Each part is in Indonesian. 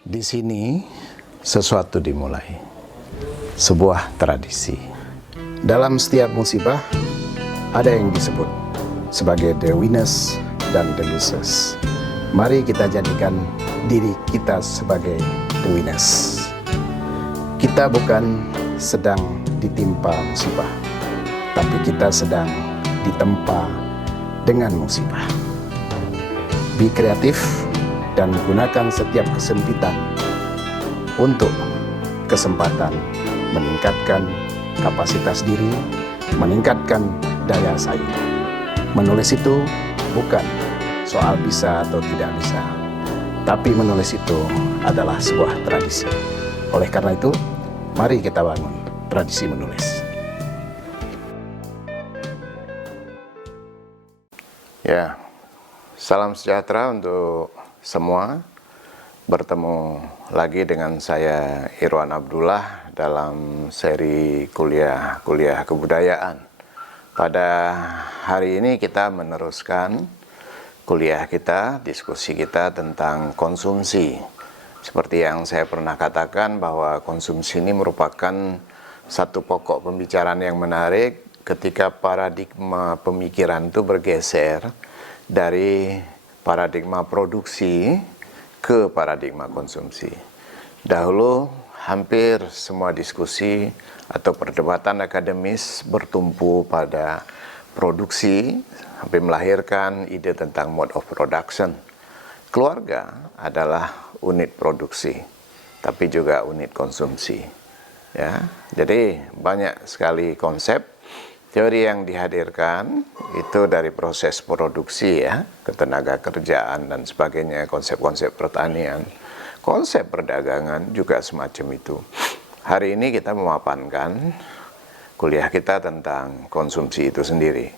Di sini sesuatu dimulai, sebuah tradisi. Dalam setiap musibah ada yang disebut sebagai the winners dan the losers. Mari kita jadikan diri kita sebagai the winners. Kita bukan sedang ditimpa musibah, tapi kita sedang ditempa dengan musibah. Be kreatif dan gunakan setiap kesempitan untuk kesempatan meningkatkan kapasitas diri, meningkatkan daya saing. Menulis itu bukan soal bisa atau tidak bisa, tapi menulis itu adalah sebuah tradisi. Oleh karena itu, mari kita bangun tradisi menulis. Ya, salam sejahtera untuk semua. Bertemu lagi dengan saya Irwan Abdullah dalam seri kuliah kebudayaan. Pada hari ini kita meneruskan kuliah kita, diskusi kita tentang konsumsi. Seperti yang saya pernah katakan bahwa konsumsi ini merupakan satu pokok pembicaraan yang menarik ketika paradigma pemikiran itu bergeser dari paradigma produksi ke paradigma konsumsi. Dahulu hampir semua diskusi atau perdebatan akademis bertumpu pada produksi, sampai melahirkan ide tentang mode of production. Keluarga adalah unit produksi, tapi juga unit konsumsi. Ya, jadi banyak sekali konsep teori yang dihadirkan itu dari proses produksi, ya, ketenaga kerjaan dan sebagainya, konsep-konsep pertanian, konsep perdagangan juga semacam itu. Hari ini kita memapankan kuliah kita tentang konsumsi itu sendiri.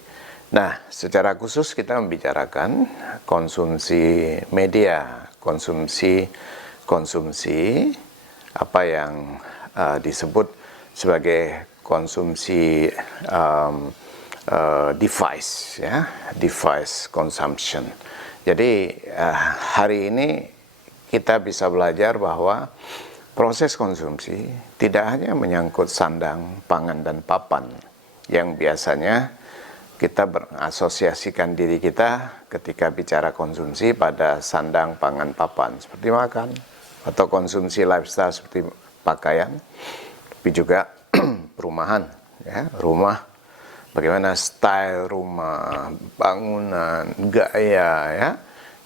Nah, secara khusus kita membicarakan konsumsi media, konsumsi apa yang disebut sebagai konsumsi device, ya, device consumption. Jadi hari ini kita bisa belajar bahwa proses konsumsi tidak hanya menyangkut sandang, pangan, dan papan yang biasanya kita mengasosiasikan diri kita ketika bicara konsumsi pada sandang, pangan, papan seperti makan, atau konsumsi lifestyle seperti pakaian, tapi juga perumahan, ya, rumah, bagaimana style rumah, bangunan, gaya, ya,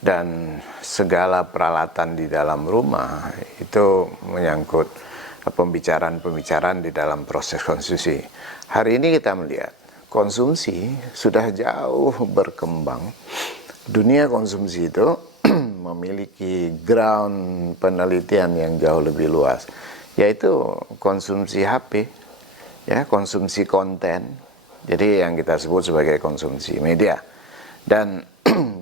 dan segala peralatan di dalam rumah itu menyangkut pembicaraan-pembicaraan di dalam proses konsumsi. Hari ini kita melihat konsumsi sudah jauh berkembang. Dunia konsumsi itu memiliki ground penelitian yang jauh lebih luas, yaitu konsumsi HP, ya, konsumsi konten, jadi yang kita sebut sebagai konsumsi media. Dan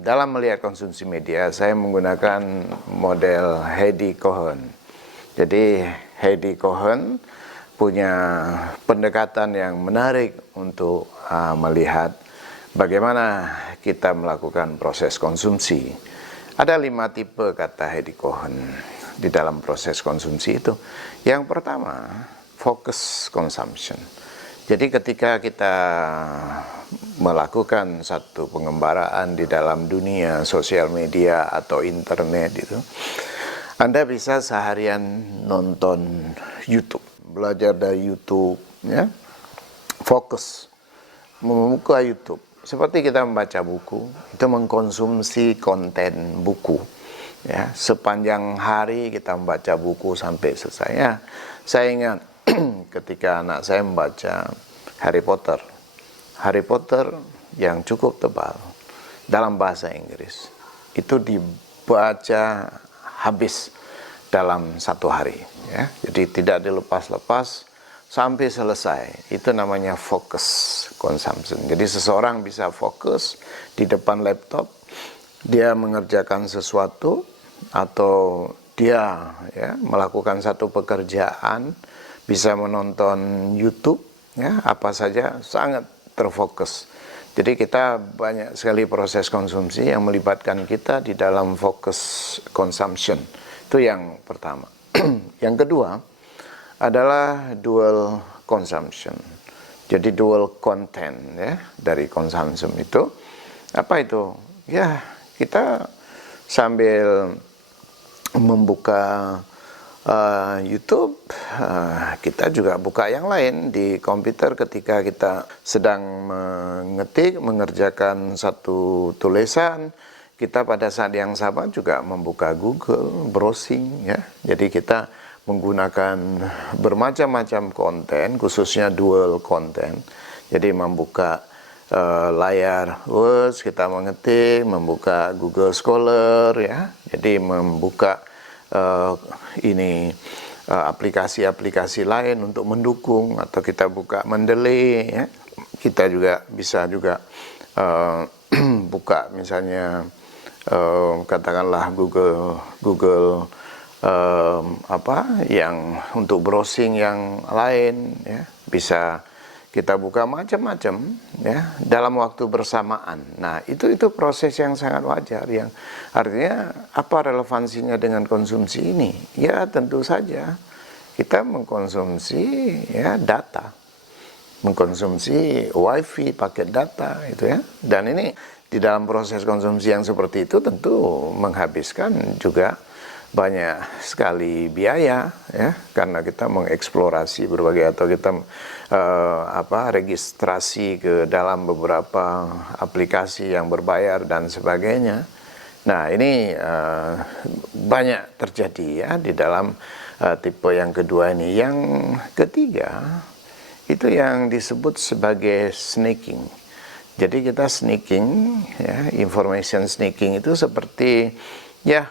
dalam melihat konsumsi media, saya menggunakan model Heidi Cohen. Jadi Heidi Cohen punya pendekatan yang menarik untuk melihat bagaimana kita melakukan proses konsumsi. Ada 5 tipe kata Heidi Cohen di dalam proses konsumsi itu. Yang pertama, focus consumption. Jadi ketika kita melakukan satu pengembaraan di dalam dunia sosial media atau internet itu, Anda bisa seharian nonton YouTube, belajar dari YouTube, ya, fokus membuka YouTube. Seperti kita membaca buku, itu mengkonsumsi konten buku, ya, sepanjang hari kita membaca buku sampai selesai. Ya, saya ingat ketika anak saya membaca Harry Potter yang cukup tebal dalam bahasa Inggris, itu dibaca habis dalam 1 hari, ya. Jadi tidak dilepas-lepas sampai selesai. Itu namanya focus consumption. Jadi seseorang bisa fokus di depan laptop, dia mengerjakan sesuatu atau dia, ya, melakukan satu pekerjaan, bisa menonton YouTube, ya, apa saja, sangat terfokus. Jadi kita banyak sekali proses konsumsi yang melibatkan kita di dalam focus consumption. Itu Itu yang pertama. Yang kedua adalah dual consumption. Jadi dual content ya dari konsumsi itu. Apa itu? Ya, kita sambil membuka YouTube, kita juga buka yang lain di komputer ketika kita sedang mengerjakan satu tulisan. Kita pada saat yang sama juga membuka Google, browsing ya. Jadi kita menggunakan bermacam-macam konten, khususnya dual content. Jadi membuka layar Words, kita mengetik, membuka Google Scholar ya. Jadi membuka aplikasi-aplikasi lain untuk mendukung, atau kita buka Mendeley ya. Kita juga bisa juga buka misalnya katakanlah Google yang untuk browsing yang lain ya, bisa kita buka macam-macam ya dalam waktu bersamaan. Nah, itu proses yang sangat wajar, yang artinya apa relevansinya dengan konsumsi ini? Ya, tentu saja kita mengkonsumsi ya data, mengkonsumsi wifi paket data itu ya. Dan ini di dalam proses konsumsi yang seperti itu tentu menghabiskan juga banyak sekali biaya ya, karena kita mengeksplorasi berbagai, atau kita registrasi ke dalam beberapa aplikasi yang berbayar dan sebagainya. Nah, ini banyak terjadi ya di dalam tipe yang kedua ini. Yang ketiga itu yang disebut sebagai sneaking. Jadi kita sneaking ya, information sneaking itu seperti ya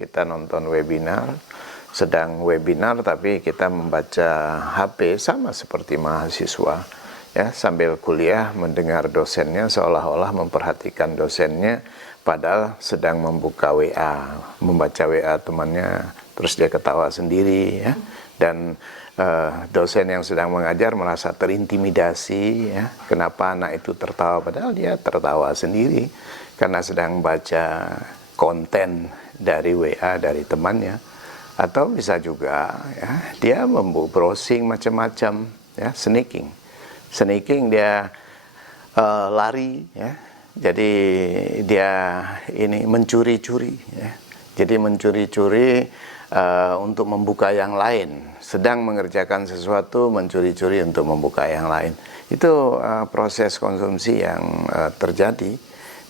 kita nonton webinar, sedang webinar tapi kita membaca HP, sama seperti mahasiswa ya, sambil kuliah mendengar dosennya, seolah-olah memperhatikan dosennya padahal sedang membuka WA, membaca WA temannya, terus dia ketawa sendiri ya. Dan dosen yang sedang mengajar merasa terintimidasi ya, kenapa anak itu tertawa, padahal dia tertawa sendiri karena sedang baca konten dari WA dari temannya. Atau bisa juga ya, dia browsing macam-macam ya, sneaking dia lari ya, jadi dia ini mencuri-curi ya, jadi mencuri-curi untuk membuka yang lain, sedang mengerjakan sesuatu mencuri-curi untuk membuka yang lain. Itu proses konsumsi yang terjadi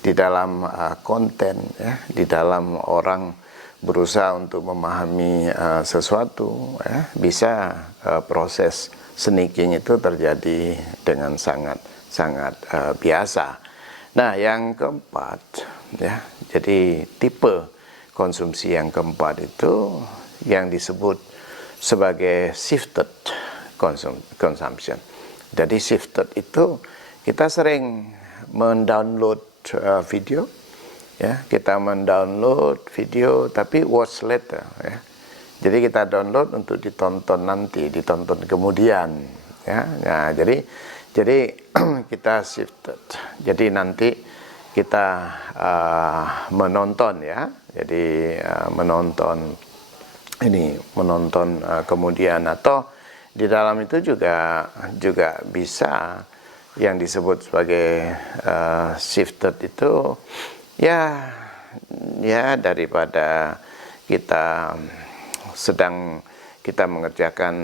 di dalam konten ya, di dalam orang berusaha untuk memahami sesuatu ya, bisa proses sneaking itu terjadi dengan sangat biasa. Nah, yang keempat ya, jadi tipe konsumsi yang keempat itu yang disebut sebagai shifted consumption. Jadi shifted itu kita sering mendownload video ya, kita mendownload video tapi watch later ya. Jadi kita download untuk ditonton nanti, ditonton kemudian ya. Nah, jadi kita shifted. Jadi nanti kita menonton ya. Jadi menonton kemudian, atau di dalam itu juga bisa yang disebut sebagai shifted itu ya daripada kita mengerjakan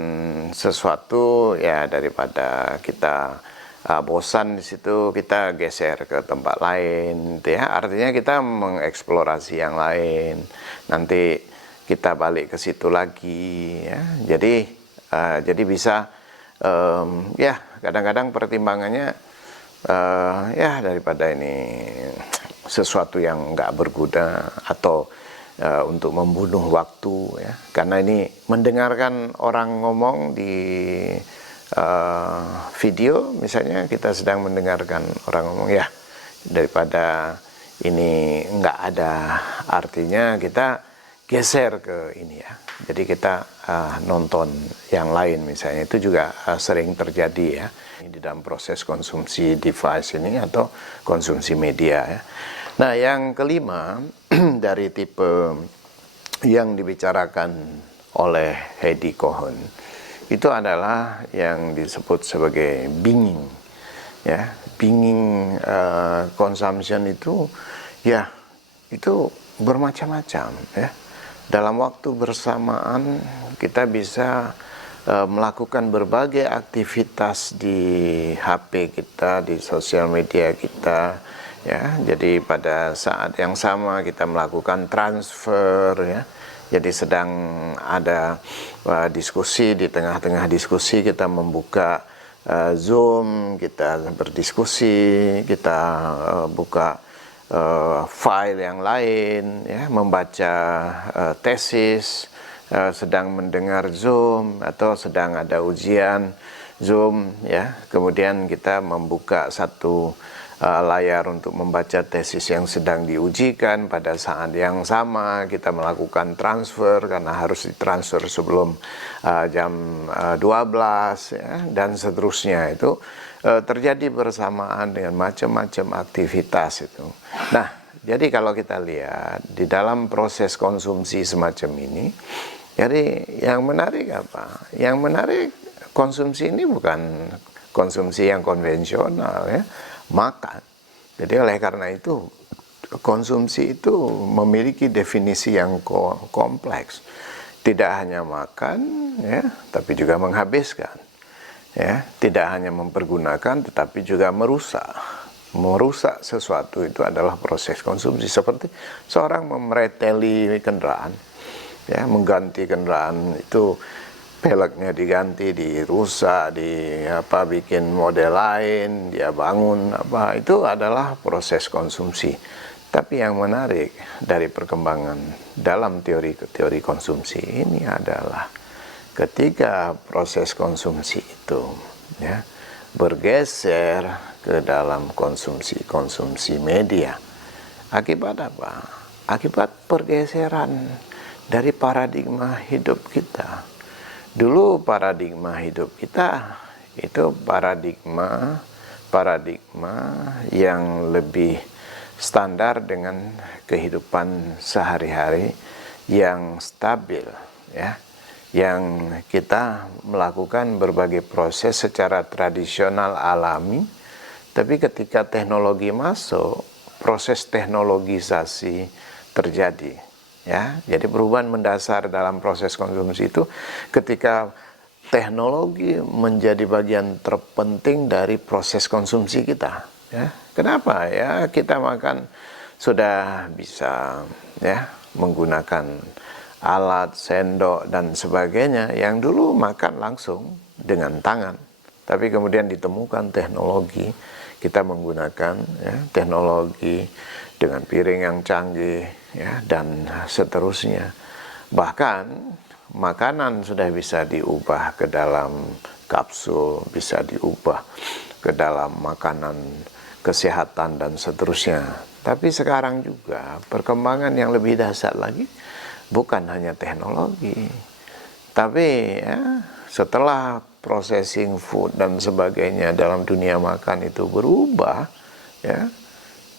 sesuatu ya, daripada kita bosan di situ, kita geser ke tempat lain ya, artinya kita mengeksplorasi yang lain, nanti kita balik ke situ lagi ya. Jadi bisa ya kadang-kadang pertimbangannya ya daripada ini sesuatu yang nggak berguna, atau untuk membunuh waktu ya, karena ini mendengarkan orang ngomong di video misalnya, kita sedang mendengarkan orang ngomong ya, daripada ini nggak ada artinya, kita geser ke ini ya, jadi kita nonton yang lain misalnya. Itu juga sering terjadi ya di dalam proses konsumsi device ini atau konsumsi media ya. Nah, yang kelima dari tipe yang dibicarakan oleh Heidi Cohen itu adalah yang disebut sebagai binging, ya. Binging consumption itu, ya, itu bermacam-macam, ya. Dalam waktu bersamaan kita bisa melakukan berbagai aktivitas di HP kita, di sosial media kita, ya. Jadi pada saat yang sama kita melakukan transfer, ya. Jadi sedang ada diskusi, di tengah-tengah diskusi kita membuka Zoom, kita berdiskusi, kita buka file yang lain, ya, membaca tesis, sedang mendengar Zoom atau sedang ada ujian Zoom, ya. Kemudian kita membuka satu layar untuk membaca tesis yang sedang diujikan. Pada saat yang sama kita melakukan transfer karena harus ditransfer sebelum jam 12, ya, dan seterusnya. Itu terjadi bersamaan dengan macam-macam aktivitas itu. Nah, jadi kalau kita lihat di dalam proses konsumsi semacam ini, jadi yang menarik apa? Yang menarik, konsumsi ini bukan konsumsi yang konvensional, ya, makan. Jadi oleh karena itu konsumsi itu memiliki definisi yang kompleks. Tidak hanya makan, ya, tapi juga menghabiskan, ya. Tidak hanya mempergunakan, tetapi juga merusak. Merusak sesuatu itu adalah proses konsumsi. Seperti seorang mereteli kendaraan, ya, mengganti kendaraan itu, peleknya diganti, dirusak, bikin model lain, dia bangun itu adalah proses konsumsi. Tapi yang menarik dari perkembangan dalam teori konsumsi ini adalah ketika proses konsumsi itu, ya, bergeser ke dalam konsumsi media. Akibat apa? Akibat pergeseran dari paradigma hidup kita. Dulu paradigma hidup kita itu paradigma yang lebih standar dengan kehidupan sehari-hari yang stabil, ya. Yang kita melakukan berbagai proses secara tradisional alami, tapi ketika teknologi masuk, proses teknologisasi terjadi. Ya, jadi perubahan mendasar dalam proses konsumsi itu ketika teknologi menjadi bagian terpenting dari proses konsumsi kita. Ya, kenapa? Ya, kita makan sudah bisa, ya, menggunakan alat, sendok dan sebagainya. Yang dulu makan langsung dengan tangan, tapi kemudian ditemukan teknologi, kita menggunakan, ya, teknologi dengan piring yang canggih, ya, dan seterusnya. Bahkan makanan sudah bisa diubah ke dalam kapsul, bisa diubah ke dalam makanan kesehatan dan seterusnya. Tapi sekarang juga perkembangan yang lebih dahsyat lagi bukan hanya teknologi, tapi, ya, setelah processing food dan sebagainya dalam dunia makan itu berubah, ya,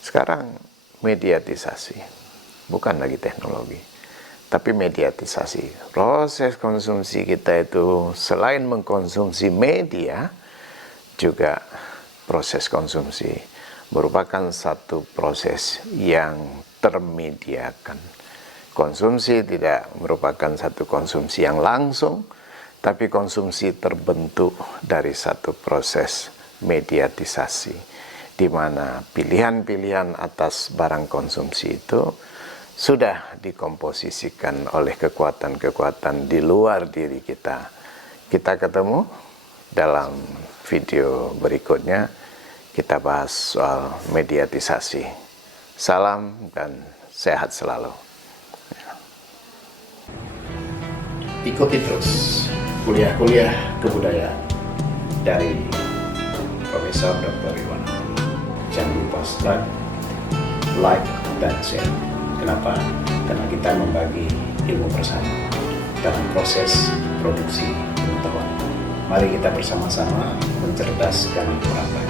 sekarang mediatisasi, bukan lagi teknologi, tapi mediatisasi. Proses konsumsi kita itu selain mengkonsumsi media, juga proses konsumsi merupakan satu proses yang termediakan. Konsumsi tidak merupakan satu konsumsi yang langsung, tapi konsumsi terbentuk dari satu proses mediatisasi, di mana pilihan-pilihan atas barang konsumsi itu sudah dikomposisikan oleh kekuatan-kekuatan di luar diri kita. Kita ketemu dalam video berikutnya, kita bahas soal mediatisasi. Salam dan sehat selalu. Ikuti terus kuliah-kuliah kebudayaan dari Profesor Dr. Iwan. Jangan lupa subscribe, like, dan share. Kenapa? Karena kita membagi ilmu bersama dalam proses produksi pengetahuan. Mari kita bersama-sama mencerdaskan orang lain.